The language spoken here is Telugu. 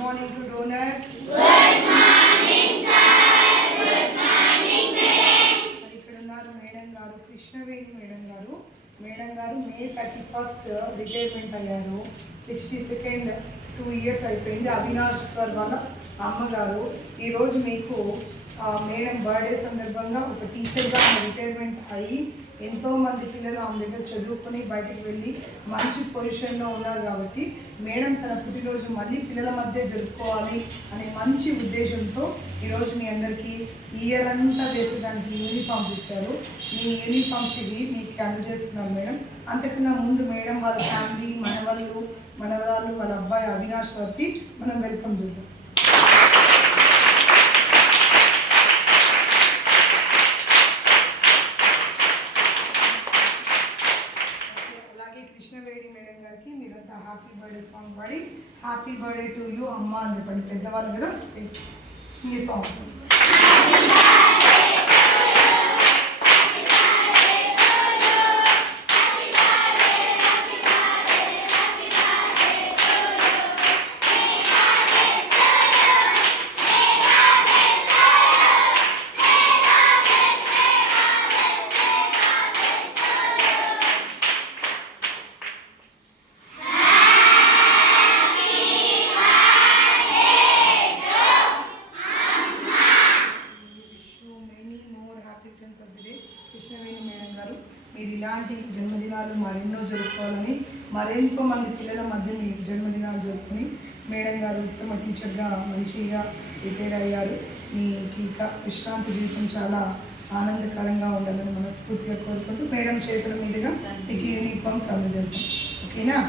morning to donors. Good morning, sir. Good morning, madam. ఇక్కడ ఉన్నారు మేడం గారు, కృష్ణవేణి మేడం గారు. మేడం గారు May 31st రిటైర్మెంట్ అయ్యారు. 62nd 2 years అయిపోయింది. అవినాష్ సార్ వాళ్ళ అమ్మగారు. ఈరోజు మీకు మేడం బర్త్డే సందర్భంగా ఒక టీచర్గా రిటైర్మెంట్ అయ్యి ఎంతోమంది పిల్లలు ఆమె దగ్గర చదువుకొని బయటకు వెళ్ళి మంచి పొజిషన్లో ఉన్నారు కాబట్టి మేడం తన పుట్టినరోజు మళ్ళీ పిల్లల మధ్య జరుపుకోవాలి అనే మంచి ఉద్దేశంతో ఈరోజు మీ అందరికీ ఇయర్ అంతా వేసేదానికి యూనిఫామ్స్ ఇచ్చారు. మీ యూనిఫామ్స్ ఇవి మీకు అందజేస్తున్నారు మేడం. అంతకన్నా ముందు మేడం వాళ్ళ ఫ్యామిలీ, మనవళ్ళు, మనవరాళ్ళు, వాళ్ళ అబ్బాయి అవినాష్ సార్కి మనం వెల్కమ్ చేద్దాం. కృష్ణవేణి మేడం గారికి మీరంతా హ్యాపీ బర్త్డే సాంగ్ పాడి హ్యాపీ బర్త్డే టు యూ అమ్మ అని చెప్పండి. పెద్దవాళ్ళు కదా, సింగ్ సాంగ్. కృష్ణవేణి మేడం గారు, మీరు ఇలాంటి జన్మదినాలు మరెన్నో జరుపుకోవాలని, మరెంతో మంది పిల్లల మధ్య మీ జన్మదినాలు జరుపుకొని మేడం గారు ఉత్తమ టీచర్గా మంచిగా రిటైర్ అయ్యారు. మీకు ఇంకా విశ్రాంతి జీవితం చాలా ఆనందకరంగా ఉండాలని మనస్ఫూర్తిగా కోరుకుంటూ మేడం చేతుల మీదుగా మీకు యూనిఫామ్స్ అందజేద్దాం. ఓకేనా?